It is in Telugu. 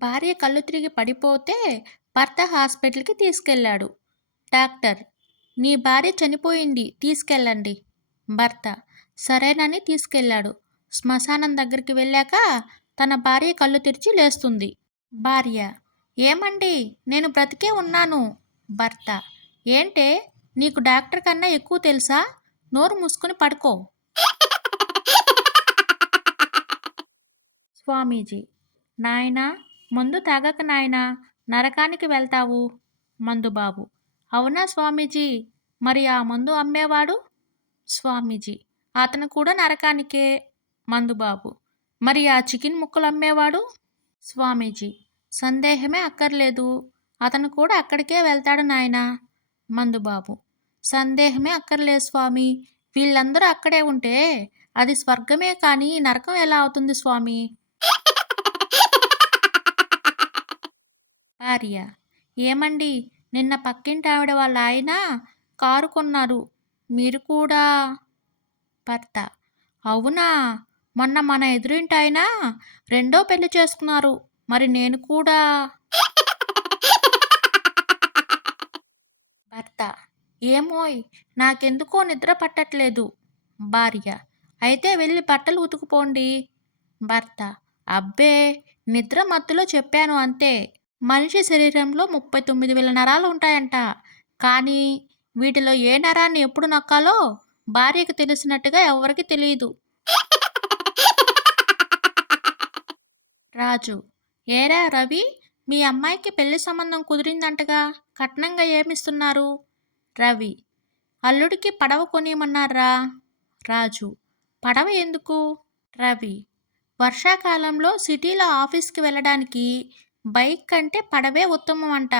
భార్య కళ్ళు తిరిగి పడిపోతే భర్త హాస్పిటల్కి తీసుకెళ్ళాడు. డాక్టర్: నీ భార్య చనిపోయింది, తీసుకెళ్ళండి. భర్త: సరేనని తీసుకెళ్ళాడు. శ్మశానం దగ్గరికి వెళ్ళాక తన భార్య కళ్ళు తెరిచి లేస్తుంది. భార్య: ఏమండి, నేను బ్రతికే ఉన్నాను. భర్త: ఏంటే, నీకు డాక్టర్ కన్నా ఎక్కువ తెలుసా? నోరు మూసుకుని పడుకో. స్వామీజీ: నాయనా, మందు తాగక నాయనా, నరకానికి వెళ్తావు. మందుబాబు: అవునా స్వామీజీ, మరి ఆ మందు అమ్మేవాడు? స్వామీజీ: అతను కూడా నరకానికే. మందుబాబు: మరి ఆ చికెన్ ముక్కలు అమ్మేవాడు? స్వామీజీ: సందేహమే అక్కర్లేదు, అతను కూడా అక్కడికే వెళ్తాడు నాయనా. మందుబాబు: సందేహమే అక్కర్లేదు స్వామి, వీళ్ళందరూ అక్కడే ఉంటే అది స్వర్గమే కానీ నరకం ఎలా అవుతుంది స్వామి? భార్య: ఏమండి, నిన్న పక్కింటి ఆవిడ వాళ్ళ ఆయన కారు కొన్నారు, మీరు కూడా? భర్త: అవునా, మొన్న మన ఎదురింటి ఆయన రెండో పెళ్లి చేసుకున్నారు, మరి నేను కూడా? భర్త: ఏమోయ్, నాకెందుకో నిద్ర పట్టట్లేదు. భార్య: అయితే వెళ్ళి బట్టలు ఉతుకుపోండి. భర్త: అబ్బే, నిద్ర మత్తులో చెప్పాను అంతే. మనిషి శరీరంలో 39,000 నరాలు ఉంటాయంట, కానీ వీటిలో ఏ నరాన్ని ఎప్పుడు నొక్కాలో భార్యకు తెలిసినట్టుగా ఎవరికి తెలియదు. రాజు: ఏరా రవి, మీ అమ్మాయికి పెళ్లి సంబంధం కుదిరిందంటగా, కట్నంగా ఏమిస్తున్నారు? రవి: అల్లుడికి పడవ కొనియమన్నారా. రాజు: పడవ ఎందుకు? రవి: వర్షాకాలంలో సిటీలో ఆఫీస్కి వెళ్ళడానికి బైక్ కంటే పడవే ఉత్తమం అంట.